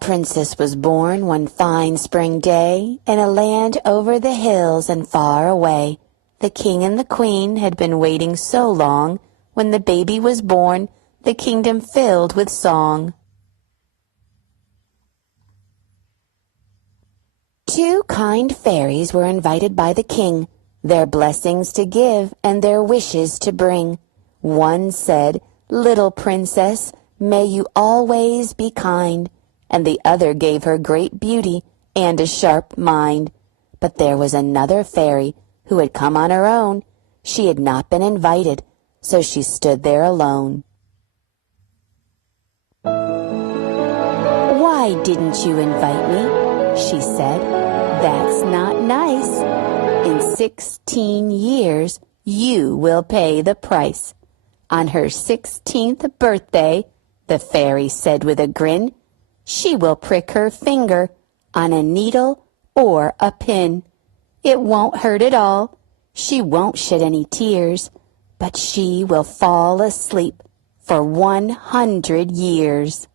princess was born one fine spring day in a land over the hills and far away. The king and the queen had been waiting so long. When the baby was born, the kingdom filled with song. Two kind fairies were invited by the king, their blessings to give and their wishes to bring. One said, "Little princess, may you always be kind," and the other gave her great beauty and a sharp mind. But there was another fairy who had come on her own. She had not been invited, so she stood there alone. "Why didn't you invite me?" she said. "That's not nice. In 16 years, you will pay the price." On her 16th birthday, the fairy said with a grin, she will prick her finger on a needle or a pin. It won't hurt at all. She won't shed any tears, but she will fall asleep for 100 years.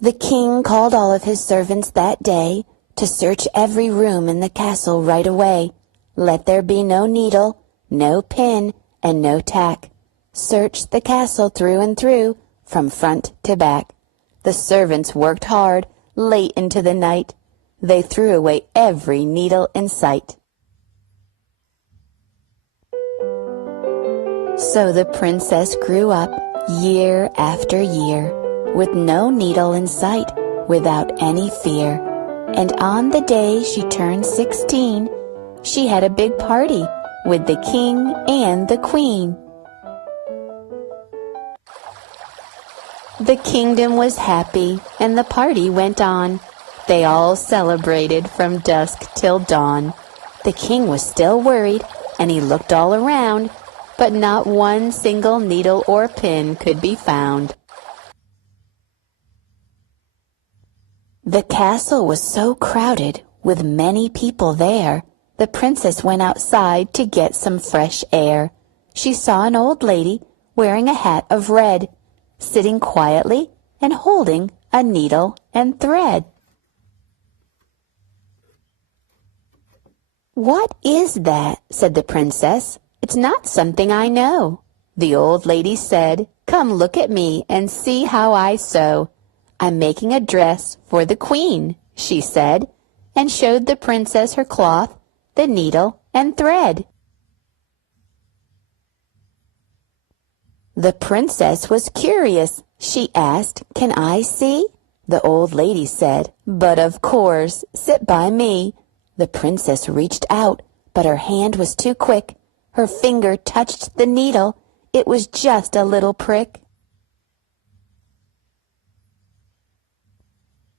The king called all of his servants that day to search every room in the castle right away. Let there be no needle, no pin, and no tack. Search the castle through and through, from front to back. The servants worked hard, late into the night. They threw away every needle in sight. So the princess grew up year after year, with no needle in sight, without any fear. And on the day she turned 16, she had a big party with the king and the queen. The kingdom was happy, and the party went on. They all celebrated from dusk till dawn. The king was still worried, and he looked all around, but not one single needle or pin could be found. The castle was so crowded, with many people there, the princess went outside to get some fresh air. She saw an old lady wearing a hat of red, sitting quietly and holding a needle and thread. "What is that?" said the princess. "It's not something I know." The old lady said, "Come look at me and see how I sew. I'm making a dress for the queen," she said, and showed the princess her cloth, the needle, and thread. The princess was curious. She asked, "Can I see?" The old lady said, "But of course, sit by me." The princess reached out, but her hand was too quick. Her finger touched the needle. It was just a little prick.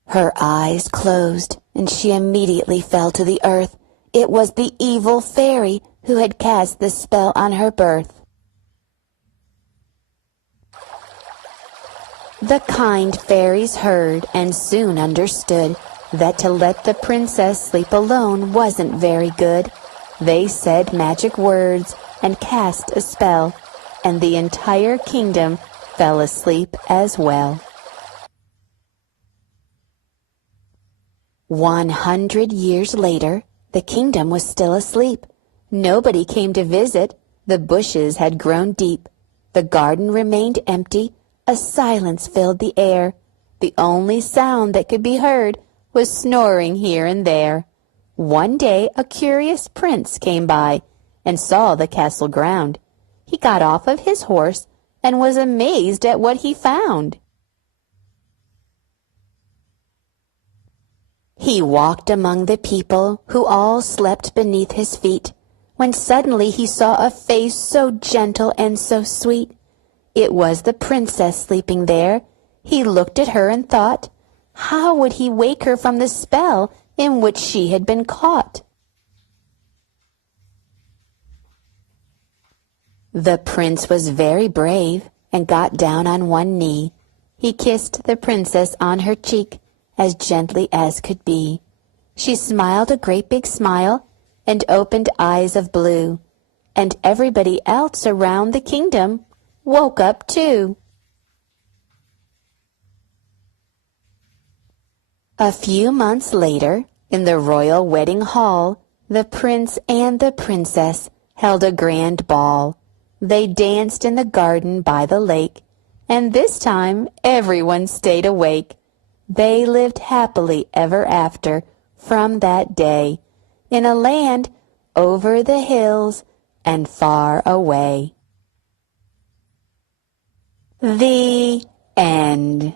Her eyes closed, and she immediately fell to the earth. It was the evil fairy who had cast the spell on her birth. The kind fairies heard and soon understood that to let the princess sleep alone wasn't very good. They said magic words and cast a spell, and the entire kingdom fell asleep as well. 100 years later, the kingdom was still asleep. Nobody came to visit. The bushes had grown deep. The garden remained empty. A silence filled the air. The only sound that could be heard was snoring here and there. One day a curious prince came by and saw the castle ground. He got off of his horse and was amazed at what he found. He walked among the people who all slept beneath his feet, when suddenly he saw a face so gentle and so sweet. It was the princess sleeping there. He looked at her and thought, how would he wake her from the spell in which she had been caught? The prince was very brave and got down on one knee. He kissed the princess on her cheek as gently as could be. She smiled a great big smile and opened eyes of blue, and everybody else around the kingdom woke up too. A few months later, in the royal wedding hall, the prince and the princess held a grand ball. They danced in the garden by the lake, and this time everyone stayed awake. They lived happily ever after from that day, in a land over the hills and far away. The end.